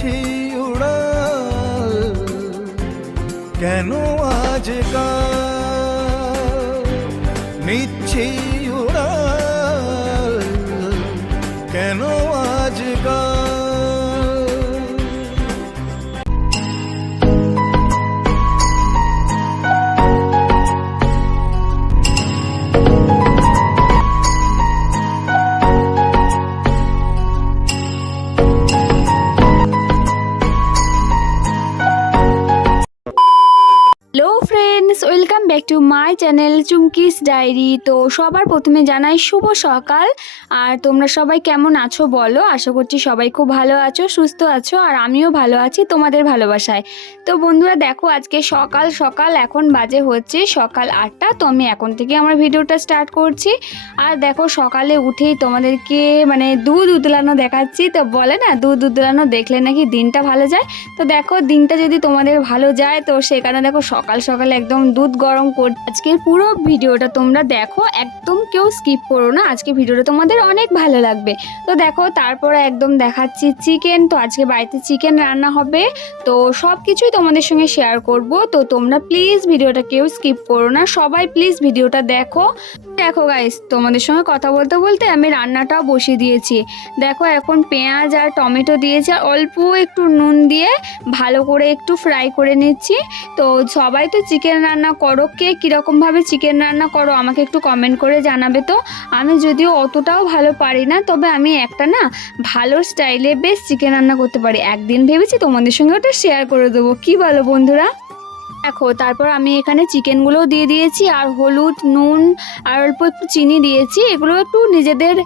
নিচ্ছি উড়াল। কেন আজ গা নিচ্ছি hello friends welcome back to my channel Chumki's diary তো সবার প্রথমে জানাই শুভ সকাল। আর তোমরা সবাই কেমন আছো বলো? আশা করছি সবাই খুব ভালো আছো, সুস্থ আছো, আর আমিও ভালো আছি তোমাদের ভালোবাসায়। তো বন্ধুরা, দেখো আজকে সকাল সকাল, এখন বাজে হচ্ছে সকাল আটটা। তো আমি এখন থেকে আমার ভিডিওটা স্টার্ট করছি। আর দেখো সকালে উঠেই তোমাদেরকে মানে দুধ উতলানো দেখাচ্ছি। তো বলে না, দুধ উতলানো দেখলে নাকি দিনটা ভালো যায়? তো দেখো দিনটা যদি তোমাদের ভালো যায়, তো সেখানে দেখো সকাল সকাল একদম দুধ গরম কর আজকের পুরো ভিডিওটা তোমরা দেখো, একদম কেউ স্কিপ করো না। আজকে ভিডিওটা তোমাদের অনেক ভালো লাগবে। তো দেখো, তারপরে একদম দেখাচ্ছি চিকেন তো আজকে বাড়িতে চিকেন রান্না হবে। তো সব কিছুই তোমাদের সঙ্গে শেয়ার করব। তো তোমরা প্লিজ ভিডিওটা কেউ স্কিপ করো না। সবাই প্লিজ ভিডিওটা দেখো। দেখো গাইস তোমাদের সঙ্গে কথা বলতে বলতে আমি রান্নাটাও বসিয়ে দিয়েছি। দেখো এখন পেঁয়াজ আর টমেটো দিয়েছি। আর অল্প একটু নুন দিয়ে ভালো করে একটু ফ্রাই করে নিচ্ছি। তো সবাই তো চিকেন রান্না করো। কে কীরকমভাবে চিকেন রান্না করো আমাকে একটু কমেন্ট করে জানাবে তো। আমি যদিও অতটাও ভালো পারি না, তবে আমি একটা না ভালো স্টাইলে বেশ চিকেন রান্না করতে পারি। একদিন ভেবেছি তোমাদের সঙ্গে ওটা শেয়ার করে দেবো। কি বলো বন্ধুরা? দেখো, তারপর আমি এখানে চিকেনগুলোও দিয়ে দিয়েছি, আর হলুদ, নুন, আর অল্প একটু চিনি দিয়েছি। এগুলো একটু নিজেদের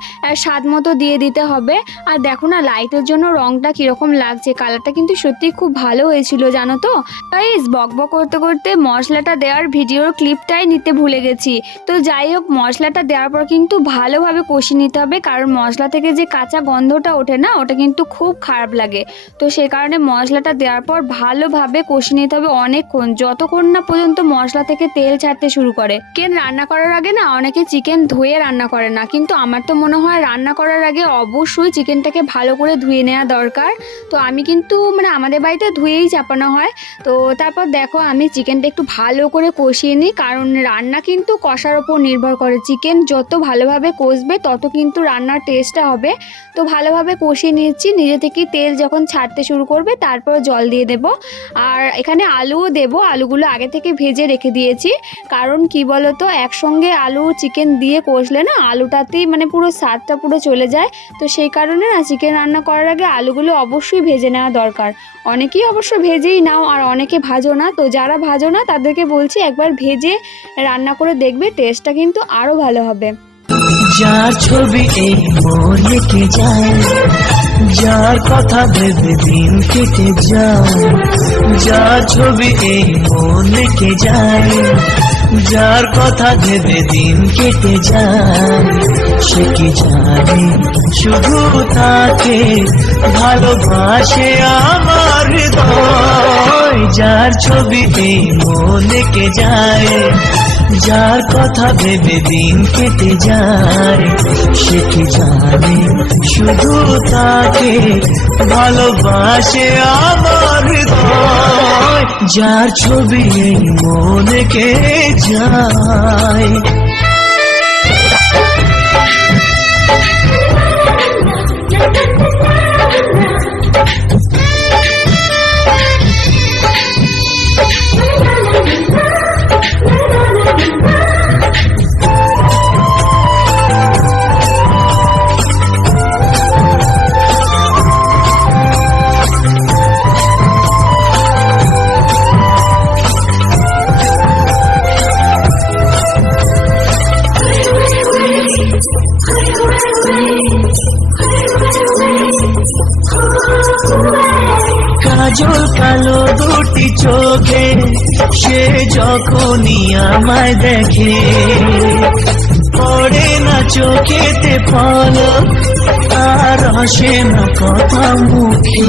স্বাদ মতো দিয়ে দিতে হবে। আর দেখো না, লাইটের জন্য রংটা কীরকম লাগছে, কালারটা কিন্তু সত্যি খুব ভালো হয়েছিল, জানো তো? তাই বক বক করতে করতে মশলাটা দেওয়ার ভিডিওর ক্লিপটাই নিতে ভুলে গেছি। তো যাই হোক, মশলাটা দেওয়ার পর কিন্তু ভালোভাবে কষিয়ে নিতে হবে, কারণ মশলা থেকে যে কাঁচা গন্ধটা ওঠে না, ওটা কিন্তু খুব খারাপ লাগে। তো সেই কারণে মশলাটা দেওয়ার পর ভালোভাবে কষিয়ে নিতে হবে অনেকক্ষণ। যতক্ষণ না পর্যন্ত মশলা থেকে তেল ছাড়তে শুরু করে। চিকেন রান্না করার আগে না অনেকে চিকেন ধুয়ে রান্না করে না, কিন্তু আমার তো মনে হয় রান্না করার আগে অবশ্যই চিকেনটাকে ভালো করে ধুয়ে নেওয়া দরকার। তো আমি কিন্তু মানে আমাদের বাড়িতে ধুয়েই চাপানো হয়। তো তারপর দেখো আমি চিকেনটা একটু ভালো করে কষিয়ে নিই, কারণ রান্না কিন্তু কষার ওপর নির্ভর করে। চিকেন যত ভালোভাবে কষবে, তত কিন্তু রান্নার টেস্টটা হবে। তো ভালোভাবে কষিয়ে নিচ্ছি, নিজে থেকেই তেল যখন ছাড়তে শুরু করবে, তারপর জল দিয়ে দেব। আর এখানে আলুও দেবো আলুগুলো আগে থেকে ভেজে রেখে দিয়েছি। কারণ কি বলতো, একসঙ্গে আলু চিকেন দিয়ে কষলে না আলুটাতেই মানে পুরো স্বাদটা পুরো চলে যায়। তো সেই কারণে না চিকেন রান্না করার আগে আলুগুলো অবশ্যই ভেজে নেওয়া দরকার। অনেকেই অবশ্য ভেজেই নাও আর অনেকে ভাজো না। তো যারা ভাজো না, তাদেরকে বলছি একবার ভেজে রান্না করে দেখবে টেস্টটা কিন্তু আরও ভালো হবে। যার ছবি এই যায়? যার কথা ভেবে দিন কেটে যায় যার ছবি এই মন লেকে যায়। যার কথা ভেবে দিন কেটে যায়। সে কি জানে? শুধু তাকে ভালোবাসে আমার হৃদয়। যার ছবি এই মন লেকে যায়? যার কথা ভেবে দিন কেটে যায়। সে কি জানে? শুধু তাকে ভালোবাসে আমার হৃদয়। যার ছবি এই মনকে যায়। কাজল কালো দুটি চোখে, সে যখনই আমায় দেখে, পড়ে না চোখেতে পলক আর আসে না কথা মুখে।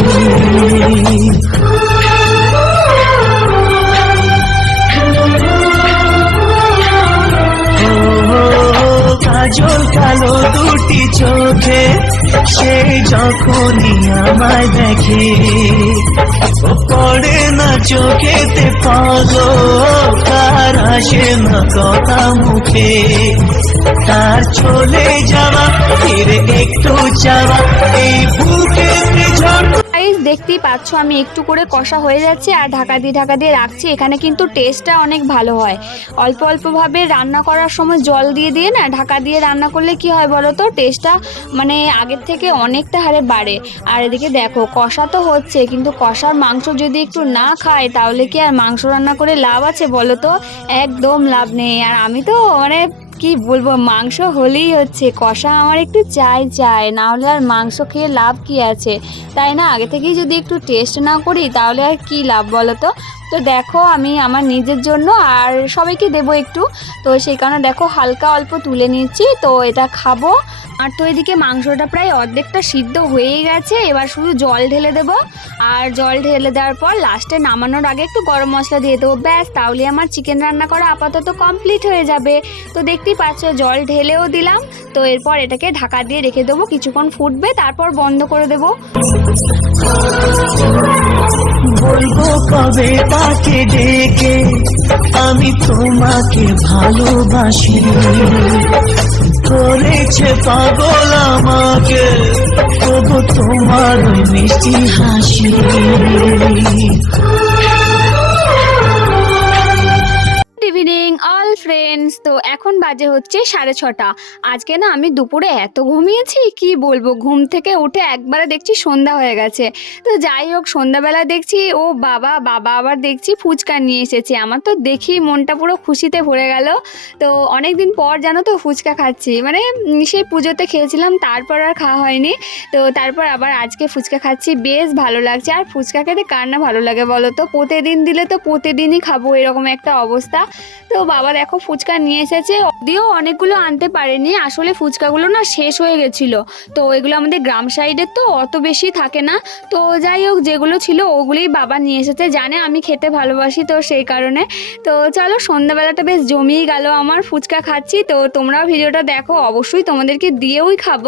সে যখনই আমায় দেখে। পড়ে না চোখেতে পালো তার আসে না কথা মুখে। তার চলে যাওয়া, ফিরে একটু যাওয়া, এই বুকে ঝড় দেখতেই পাচ্ছ, আমি একটু করে কষা হয়ে যাচ্ছে আর ঢাকা দিয়ে ঢাকা দিয়ে রাখছি। এখানে কিন্তু টেস্টটা অনেক ভালো হয়। অল্প অল্পভাবে রান্না করার সময় জল দিয়ে দিয়ে না, ঢাকা দিয়ে রান্না করলে কি হয় বলো তো? টেস্টটা মানে আগের থেকে অনেকটা হারে বাড়ে। আর এদিকে দেখো, কষা তো হচ্ছে, কিন্তু কষার মাংস যদি একটু না খায়, তাহলে কি আর মাংস রান্না করে লাভ আছে বলো তো? একদম লাভ নেই। আর আমি তো মানে কি বলব, মাংস হলেই হচ্ছে। কষা আমার একটু চাই চাই না হলে আর মাংস খেয়ে লাভ কি আছে? তাই না? আগে থেকেই যদি একটু টেস্ট না করি, তাহলে আর কি লাভ বলো তো তো দেখো, আমি আমার নিজের জন্য আর সবাইকে দেবো একটু। তো সেই কারণে দেখো, হালকা অল্প তুলে নিচ্ছি তো এটা খাব। আর তো এদিকে মাংসটা প্রায় অর্ধেকটা সিদ্ধ হয়েই গেছে, এবার শুধু জল ঢেলে দেবো। আর জল ঢেলে দেওয়ার পর লাস্টে নামানোর আগে একটু গরম মশলা দিয়ে দেবো। ব্যাস, তাহলে আমার চিকেন রান্না করা আপাতত কমপ্লিট হয়ে যাবে। তো দেখতেই পাচ্ছ, জল ঢেলেও দিলাম। তো এরপর এটাকে ঢাকা দিয়ে রেখে দেবো, কিছুক্ষণ ফুটবে, তারপর বন্ধ করে দেবো। বলব কবে তাকে ডেকে? আমি তোমাকে ভালোবাসি। করেছে পাগল আমাকে তবু তোমার মিষ্টি হাসি। বাজে হচ্ছে সাড়ে ছটা। আজকে না আমি দুপুরে এত ঘুমিয়েছি, কি বলব? ঘুম থেকে উঠে একবারে দেখছি সন্ধ্যা হয়ে গেছে। তো যাই হোক, সন্ধ্যাবেলা দেখছি, ও বাবা বাবা আবার দেখছি ফুচকা নিয়ে এসেছে। আমার তো দেখি মনটা পুরো খুশিতে ভরে গেল। তো অনেক দিন পর জানো তো ফুচকা খাচ্ছি। মানে সেই পুজোতে খেয়েছিলাম, তারপর আর খাওয়া হয়নি। তো তারপর আবার আজকে ফুচকা খাচ্ছি। বেশ ভালো লাগছে। আর ফুচকা খেতে কার না ভালো লাগে বলো তো? প্রতিদিন দিলে তো প্রতিদিনই খাব, এরকম একটা অবস্থা। তো বাবা দেখো ফুচকা নিয়ে এসেছে। যদিও অনেকগুলো আনতে পারেনি। আসলে ফুচকাগুলো না শেষ হয়ে গেছিল। তো এগুলো আমাদের গ্রাম সাইডের তো অত বেশি থাকে না। তো যাই হোক, যেগুলো ছিল ওগুলোই বাবা নিয়ে এসেছে। জানে আমি খেতে ভালোবাসি তো সেই কারণে। তো চলো, সন্ধ্যাবেলাটা বেশ জমিয়ে গেল আমার। ফুচকা খাচ্ছি। তো তোমরাও ভিডিওটা দেখো। অবশ্যই তোমাদেরকে দিয়েওই খাব।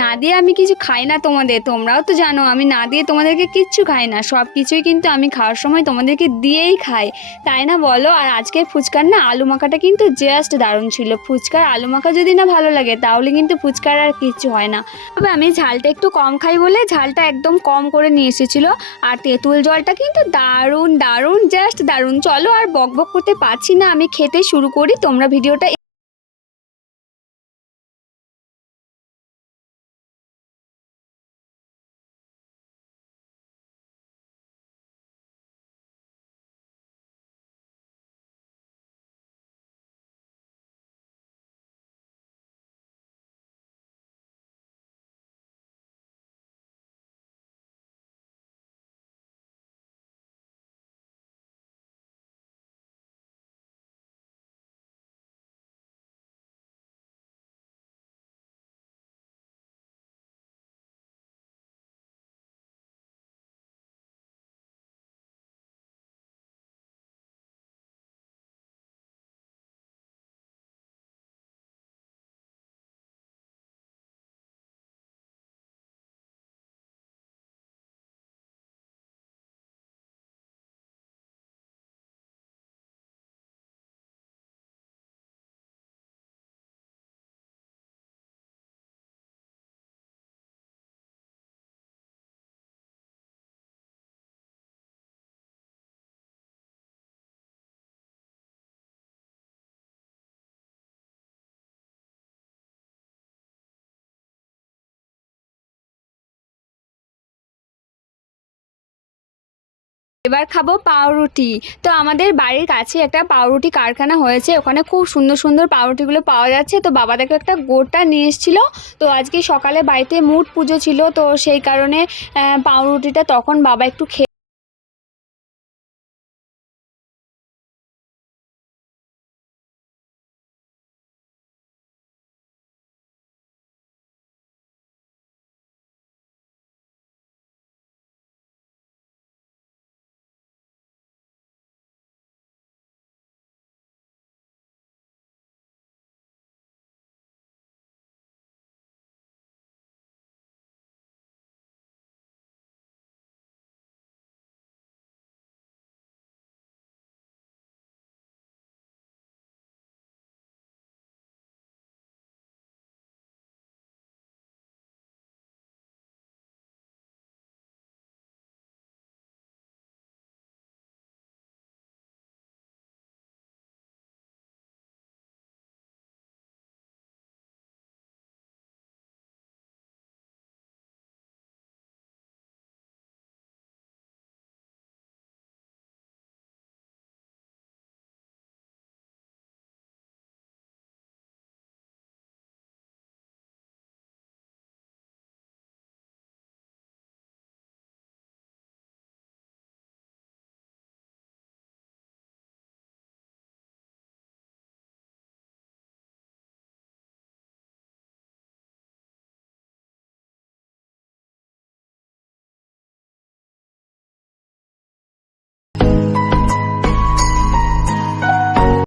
না দিয়ে আমি কিছু খাই না তোমাদের। তোমরাও তো জানো, আমি না দিয়ে তোমাদেরকে কিচ্ছু খাই না। সব কিছুই কিন্তু আমি খাওয়ার সময় তোমাদেরকে দিয়েই খাই। তাই না বলো? আর আজকে ফুচকার না আলু মাখাটা কিন্তু জাস্ট দারুণ ছিল। ফুচকার আলু মাখা যদি না ভালো লাগে, তাহলে কিন্তু ফুচকার আর কিছু হয় না। তবে আমি ঝালটা একটু কম খাই বলে ঝালটা একদম কম করে নিয়ে এসেছিল। আর তেঁতুল জলটা কিন্তু দারুণ দারুণ জাস্ট দারুণ। চলো আর বক বক করতে পারছি না, আমি খেতে শুরু করি। তোমরা ভিডিওটা এবার খাব পাউরুটি। তো আমাদের বাড়ির কাছে একটা পাউরুটি কারখানা হয়েছে, ওখানে খুব সুন্দর সুন্দর পাউরুটিগুলো পাওয়া যাচ্ছে। তো বাবা দেখো একটা গোটা নিয়ে এসেছিল। তো আজকে সকালে বাড়িতে মুট পুজো ছিল, তো সেই কারণে পাউরুটিটা তখন বাবা একটু খেয়ে